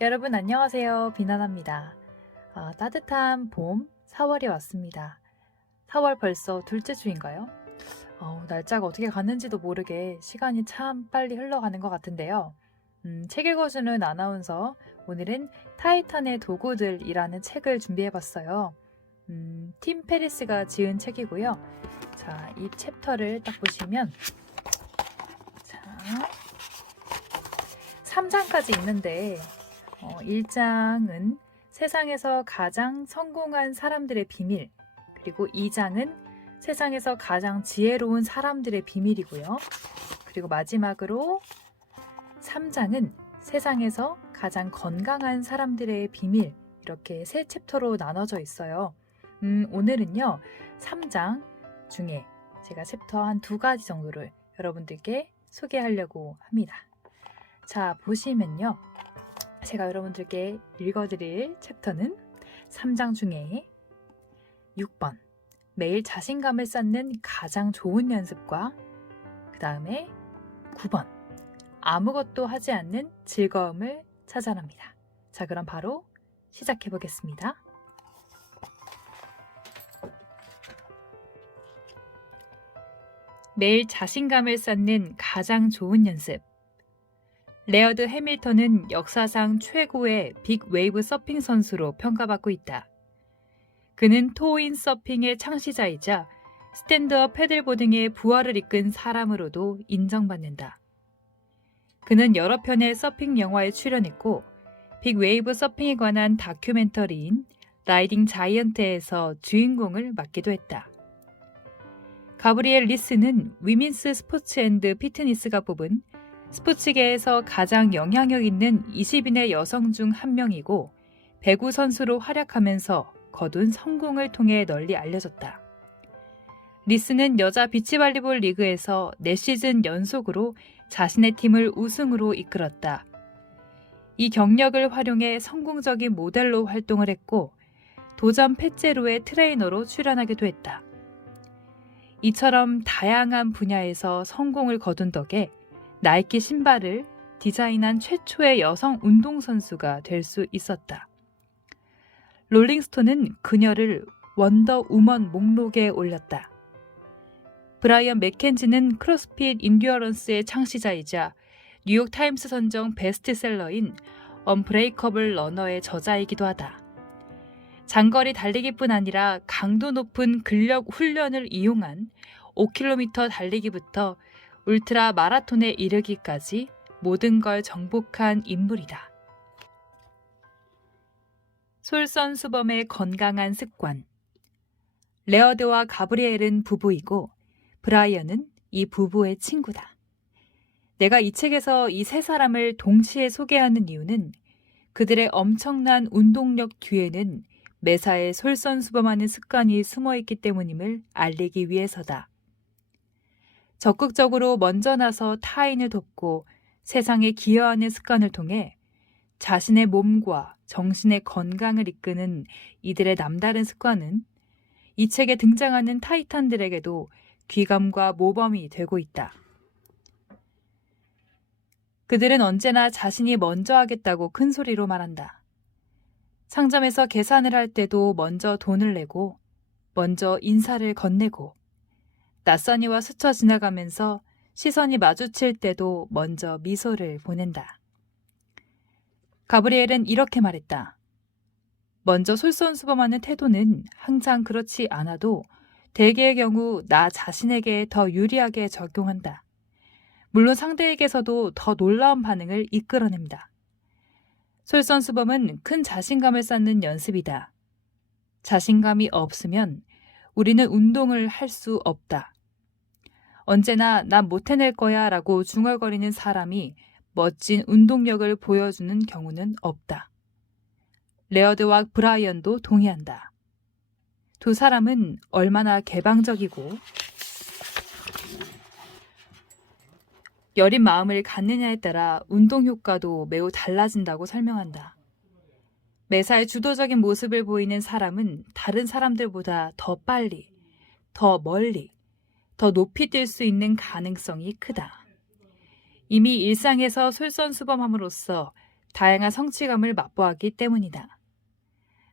여러분 안녕하세요. 비나나입니다. 따뜻한 봄 4월이 왔습니다. 4월 벌써 둘째 주인가요? 날짜가 어떻게 갔는지도 모르게 시간이 참 빨리 흘러가는 것 같은데요. 책 읽어주는 아나운서, 오늘은 타이탄의 도구들이라는 책을 준비해봤어요. 팀 페리스가 지은 책이고요. 자, 이 챕터를 딱 보시면 자, 3장까지 있는데 1장은 세상에서 가장 성공한 사람들의 비밀, 그리고 2장은 세상에서 가장 지혜로운 사람들의 비밀이고요. 그리고 마지막으로 3장은 세상에서 가장 건강한 사람들의 비밀, 이렇게 세 챕터로 나눠져 있어요. 오늘은요, 3장 중에 제가 챕터 한 2가지 정도를 여러분들께 소개하려고 합니다. 자, 보시면요. 제가 여러분들께 읽어드릴 챕터는 3장 중에 6번, 매일 자신감을 쌓는 가장 좋은 연습과 그 다음에 9번, 아무것도 하지 않는 즐거움을 찾아랍니다. 자, 그럼 바로 시작해 보겠습니다. 매일 자신감을 쌓는 가장 좋은 연습. 레어드 해밀턴은 역사상 최고의 빅웨이브 서핑 선수로 평가받고 있다. 그는 토인 서핑의 창시자이자 스탠드업 패들보딩의 부활을 이끈 사람으로도 인정받는다. 그는 여러 편의 서핑 영화에 출연했고 빅웨이브 서핑에 관한 다큐멘터리인 라이딩 자이언트에서 주인공을 맡기도 했다. 가브리엘 리스는 위민스 스포츠 앤드 피트니스가 뽑은 스포츠계에서 가장 영향력 있는 20인의 여성 중 한 명이고 배구 선수로 활약하면서 거둔 성공을 통해 널리 알려졌다. 리스는 여자 비치발리볼 리그에서 4시즌 연속으로 자신의 팀을 우승으로 이끌었다. 이 경력을 활용해 성공적인 모델로 활동을 했고 도전 페제로의 트레이너로 출연하기도 했다. 이처럼 다양한 분야에서 성공을 거둔 덕에 나이키 신발을 디자인한 최초의 여성 운동선수가 될 수 있었다. 롤링스톤은 그녀를 원더우먼 목록에 올렸다. 브라이언 맥켄지는 크로스핏 인듀어런스의 창시자이자 뉴욕타임스 선정 베스트셀러인 언브레이커블 러너의 저자이기도 하다. 장거리 달리기뿐 아니라 강도 높은 근력 훈련을 이용한 5km 달리기부터 울트라 마라톤에 이르기까지 모든 걸 정복한 인물이다. 솔선수범의 건강한 습관. 레어드와 가브리엘은 부부이고 브라이언은 이 부부의 친구다. 내가 이 책에서 이 세 사람을 동시에 소개하는 이유는 그들의 엄청난 운동력 뒤에는 매사에 솔선수범하는 습관이 숨어있기 때문임을 알리기 위해서다. 적극적으로 먼저 나서 타인을 돕고 세상에 기여하는 습관을 통해 자신의 몸과 정신의 건강을 이끄는 이들의 남다른 습관은 이 책에 등장하는 타이탄들에게도 귀감과 모범이 되고 있다. 그들은 언제나 자신이 먼저 하겠다고 큰 소리로 말한다. 상점에서 계산을 할 때도 먼저 돈을 내고 먼저 인사를 건네고 낯선 이와 스쳐 지나가면서 시선이 마주칠 때도 먼저 미소를 보낸다. 가브리엘은 이렇게 말했다. 먼저 솔선수범하는 태도는 항상 그렇지 않아도 대개의 경우 나 자신에게 더 유리하게 적용한다. 물론 상대에게서도 더 놀라운 반응을 이끌어냅니다. 솔선수범은 큰 자신감을 쌓는 연습이다. 자신감이 없으면 우리는 운동을 할 수 없다. 언제나 난 못 해낼 거야 라고 중얼거리는 사람이 멋진 운동력을 보여주는 경우는 없다. 레어드와 브라이언도 동의한다. 두 사람은 얼마나 개방적이고 여린 마음을 갖느냐에 따라 운동 효과도 매우 달라진다고 설명한다. 매사에 주도적인 모습을 보이는 사람은 다른 사람들보다 더 빨리, 더 멀리, 더 높이 뛸 수 있는 가능성이 크다. 이미 일상에서 솔선수범함으로써 다양한 성취감을 맛보았기 때문이다.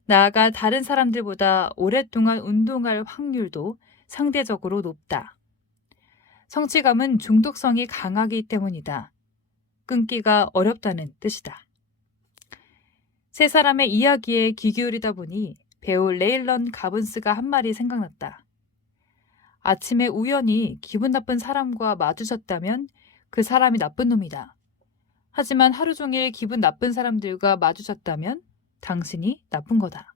나아가 다른 사람들보다 오랫동안 운동할 확률도 상대적으로 높다. 성취감은 중독성이 강하기 때문이다. 끊기가 어렵다는 뜻이다. 세 사람의 이야기에 귀 기울이다 보니 배우 레일런 가분스가 한 말이 생각났다. 아침에 우연히 기분 나쁜 사람과 마주쳤다면 그 사람이 나쁜 놈이다. 하지만 하루 종일 기분 나쁜 사람들과 마주쳤다면 당신이 나쁜 거다.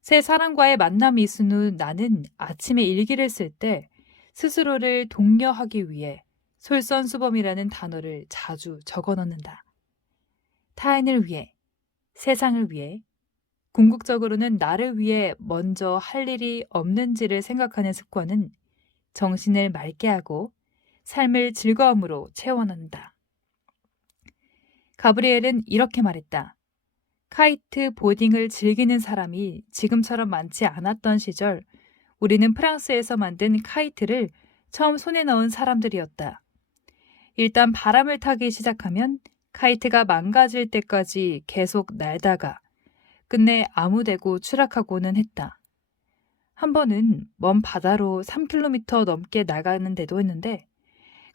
새 사람과의 만남이 있은 후 나는 아침에 일기를 쓸 때 스스로를 독려하기 위해 솔선수범이라는 단어를 자주 적어 넣는다. 타인을 위해, 세상을 위해, 궁극적으로는 나를 위해 먼저 할 일이 없는지를 생각하는 습관은 정신을 맑게 하고 삶을 즐거움으로 채워넣는다. 가브리엘은 이렇게 말했다. 카이트 보딩을 즐기는 사람이 지금처럼 많지 않았던 시절 우리는 프랑스에서 만든 카이트를 처음 손에 넣은 사람들이었다. 일단 바람을 타기 시작하면 카이트가 망가질 때까지 계속 날다가 끝내 아무데고 추락하고는 했다. 한 번은 먼 바다로 3km 넘게 나가는 데도 했는데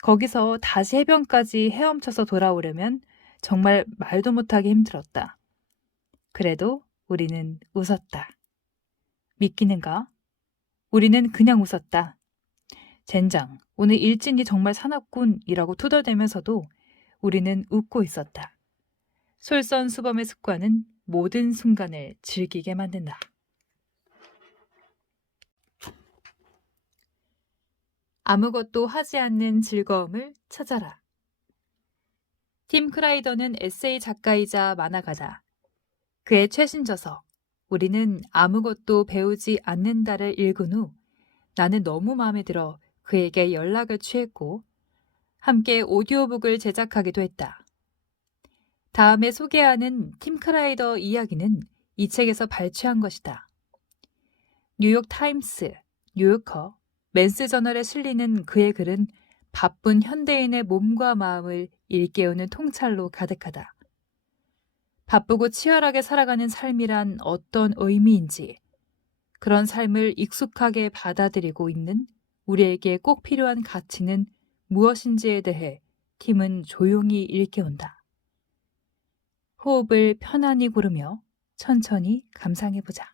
거기서 다시 해변까지 헤엄쳐서 돌아오려면 정말 말도 못하게 힘들었다. 그래도 우리는 웃었다. 믿기는가? 우리는 그냥 웃었다. 젠장, 오늘 일진이 정말 사납군이라고 투덜대면서도 우리는 웃고 있었다. 솔선수범의 습관은 모든 순간을 즐기게 만든다. 아무것도 하지 않는 즐거움을 찾아라. 팀 크라이더는 에세이 작가이자 만화가다. 그의 최신 저서 우리는 아무것도 배우지 않는다를 읽은 후 나는 너무 마음에 들어 그에게 연락을 취했고 함께 오디오북을 제작하기도 했다. 다음에 소개하는 팀 크라이더 이야기는 이 책에서 발췌한 것이다. 뉴욕 타임스, 뉴요커, 맨스 저널에 실리는 그의 글은 바쁜 현대인의 몸과 마음을 일깨우는 통찰로 가득하다. 바쁘고 치열하게 살아가는 삶이란 어떤 의미인지, 그런 삶을 익숙하게 받아들이고 있는 우리에게 꼭 필요한 가치는 무엇인지에 대해 팀은 조용히 일깨운다. 호흡을 편안히 고르며 천천히 감상해보자.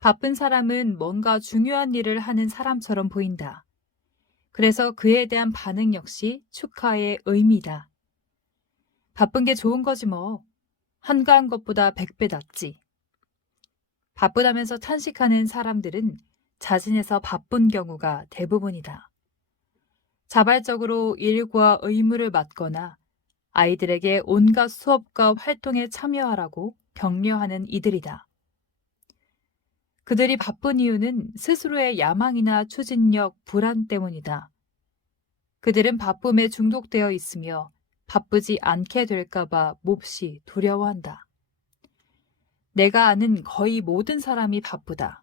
바쁜 사람은 뭔가 중요한 일을 하는 사람처럼 보인다. 그래서 그에 대한 반응 역시 축하의 의미다. 바쁜 게 좋은 거지 뭐. 한가한 것보다 100배 낫지. 바쁘다면서 탄식하는 사람들은 자진해서 바쁜 경우가 대부분이다. 자발적으로 일과 의무를 맡거나 아이들에게 온갖 수업과 활동에 참여하라고 격려하는 이들이다. 그들이 바쁜 이유는 스스로의 야망이나 추진력, 불안 때문이다. 그들은 바쁨에 중독되어 있으며 바쁘지 않게 될까봐 몹시 두려워한다. 내가 아는 거의 모든 사람이 바쁘다.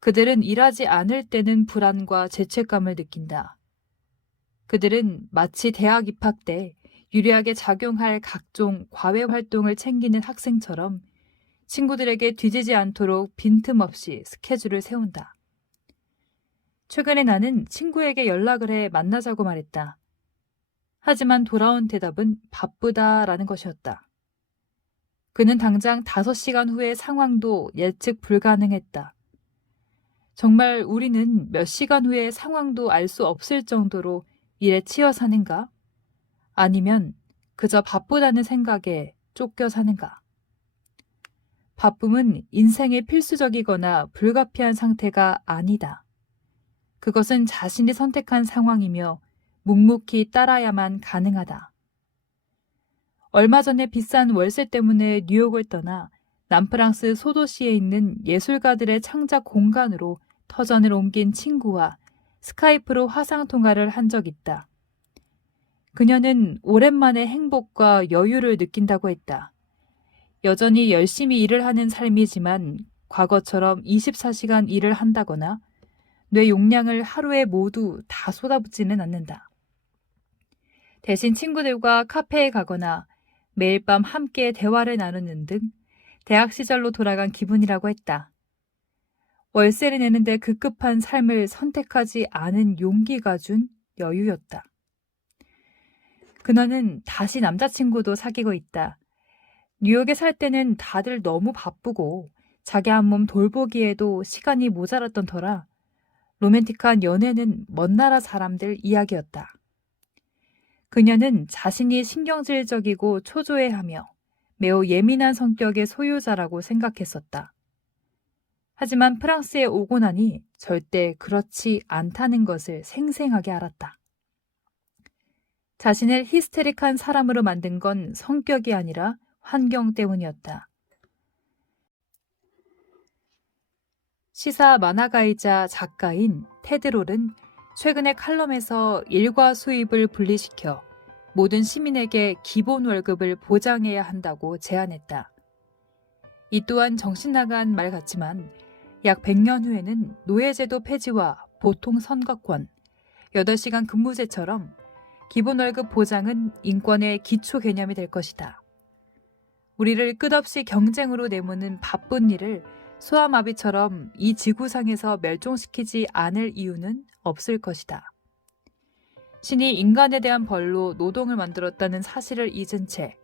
그들은 일하지 않을 때는 불안과 죄책감을 느낀다. 그들은 마치 대학 입학 때 유리하게 작용할 각종 과외 활동을 챙기는 학생처럼 친구들에게 뒤지지 않도록 빈틈없이 스케줄을 세운다. 최근에 나는 친구에게 연락을 해 만나자고 말했다. 하지만 돌아온 대답은 바쁘다라는 것이었다. 그는 당장 5시간 후의 상황도 예측 불가능했다. 정말 우리는 몇 시간 후의 상황도 알 수 없을 정도로 일에 치여 사는가? 아니면 그저 바쁘다는 생각에 쫓겨 사는가? 바쁨은 인생의 필수적이거나 불가피한 상태가 아니다. 그것은 자신이 선택한 상황이며 묵묵히 따라야만 가능하다. 얼마 전에 비싼 월세 때문에 뉴욕을 떠나 남프랑스 소도시에 있는 예술가들의 창작 공간으로 터전을 옮긴 친구와 스카이프로 화상통화를 한 적 있다. 그녀는 오랜만에 행복과 여유를 느낀다고 했다. 여전히 열심히 일을 하는 삶이지만 과거처럼 24시간 일을 한다거나 뇌 용량을 하루에 모두 다 쏟아붓지는 않는다. 대신 친구들과 카페에 가거나 매일 밤 함께 대화를 나누는 등 대학 시절로 돌아간 기분이라고 했다. 월세를 내는데 급급한 삶을 선택하지 않은 용기가 준 여유였다. 그녀는 다시 남자친구도 사귀고 있다. 뉴욕에 살 때는 다들 너무 바쁘고 자기 한 몸 돌보기에도 시간이 모자랐던 터라 로맨틱한 연애는 먼 나라 사람들 이야기였다. 그녀는 자신이 신경질적이고 초조해하며 매우 예민한 성격의 소유자라고 생각했었다. 하지만 프랑스에 오고 나니 절대 그렇지 않다는 것을 생생하게 알았다. 자신을 히스테릭한 사람으로 만든 건 성격이 아니라 환경 때문이었다. 시사 만화가이자 작가인 테드롤은 최근에 칼럼에서 일과 수입을 분리시켜 모든 시민에게 기본 월급을 보장해야 한다고 제안했다. 이 또한 정신나간 말 같지만 약 100년 후에는 노예제도 폐지와 보통 선거권, 8시간 근무제처럼 기본 월급 보장은 인권의 기초 개념이 될 것이다. 우리를 끝없이 경쟁으로 내모는 바쁜 일을 소아마비처럼 이 지구상에서 멸종시키지 않을 이유는 없을 것이다. 신이 인간에 대한 벌로 노동을 만들었다는 사실을 잊은 채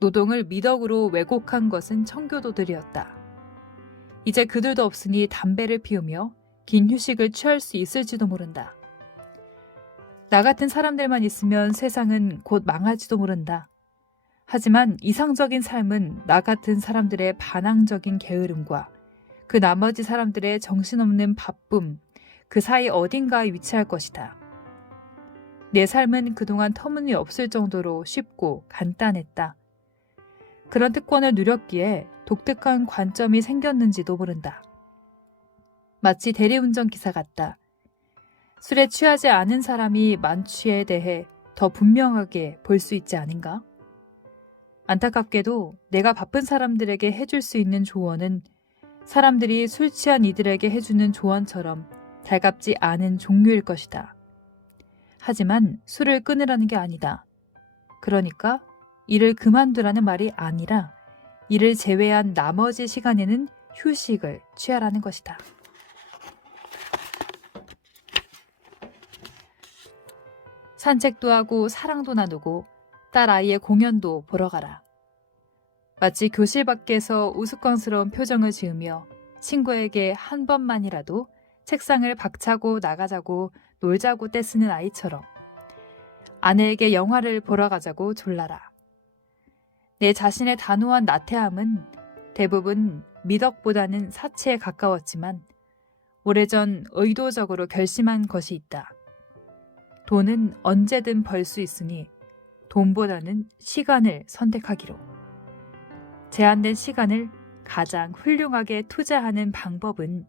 노동을 미덕으로 왜곡한 것은 청교도들이었다. 이제 그들도 없으니 담배를 피우며 긴 휴식을 취할 수 있을지도 모른다. 나 같은 사람들만 있으면 세상은 곧 망할지도 모른다. 하지만 이상적인 삶은 나 같은 사람들의 반항적인 게으름과 그 나머지 사람들의 정신없는 바쁨, 그 사이 어딘가에 위치할 것이다. 내 삶은 그동안 터무니없을 정도로 쉽고 간단했다. 그런 특권을 누렸기에 독특한 관점이 생겼는지도 모른다. 마치 대리운전 기사 같다. 술에 취하지 않은 사람이 만취에 대해 더 분명하게 볼 수 있지 않은가? 안타깝게도 내가 바쁜 사람들에게 해줄 수 있는 조언은 사람들이 술 취한 이들에게 해주는 조언처럼 달갑지 않은 종류일 것이다. 하지만 술을 끊으라는 게 아니다. 그러니까 일을 그만두라는 말이 아니라 이를 제외한 나머지 시간에는 휴식을 취하라는 것이다. 산책도 하고 사랑도 나누고 딸 아이의 공연도 보러 가라. 마치 교실 밖에서 우스꽝스러운 표정을 지으며 친구에게 한 번만이라도 책상을 박차고 나가자고 놀자고 떼쓰는 아이처럼 아내에게 영화를 보러 가자고 졸라라. 내 자신의 단호한 나태함은 대부분 미덕보다는 사치에 가까웠지만 오래전 의도적으로 결심한 것이 있다. 돈은 언제든 벌 수 있으니 돈보다는 시간을 선택하기로. 제한된 시간을 가장 훌륭하게 투자하는 방법은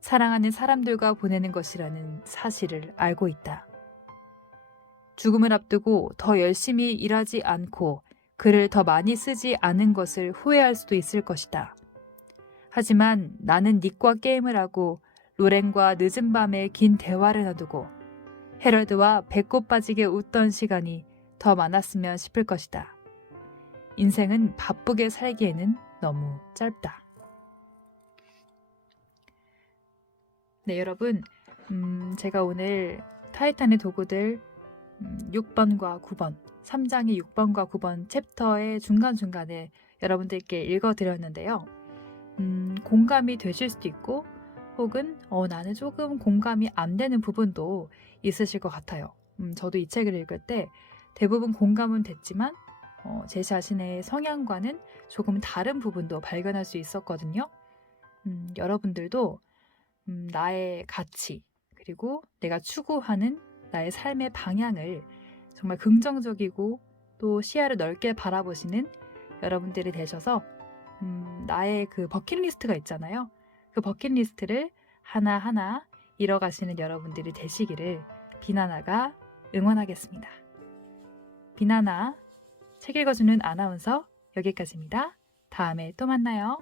사랑하는 사람들과 보내는 것이라는 사실을 알고 있다. 죽음을 앞두고 더 열심히 일하지 않고 글을 더 많이 쓰지 않은 것을 후회할 수도 있을 것이다. 하지만 나는 닉과 게임을 하고 로렌과 늦은 밤에 긴 대화를 나누고 헤럴드와 배꼽 빠지게 웃던 시간이 더 많았으면 싶을 것이다. 인생은 바쁘게 살기에는 너무 짧다. 네, 여러분, 제가 오늘 타이탄의 도구들 6번과 9번, 3장의 6번과 9번 챕터의 중간중간에 여러분들께 읽어드렸는데요. 공감이 되실 수도 있고 혹은 나는 조금 공감이 안 되는 부분도 있으실 것 같아요. 저도 이 책을 읽을 때 대부분 공감은 됐지만 제 자신의 성향과는 조금 다른 부분도 발견할 수 있었거든요. 여러분들도 나의 가치 그리고 내가 추구하는 나의 삶의 방향을 정말 긍정적이고 또 시야를 넓게 바라보시는 여러분들이 되셔서 나의 그 버킷리스트가 있잖아요. 그 버킷리스트를 하나하나 이뤄가시는 여러분들이 되시기를 비나나가 응원하겠습니다. 비나나 책 읽어주는 아나운서 여기까지입니다. 다음에 또 만나요.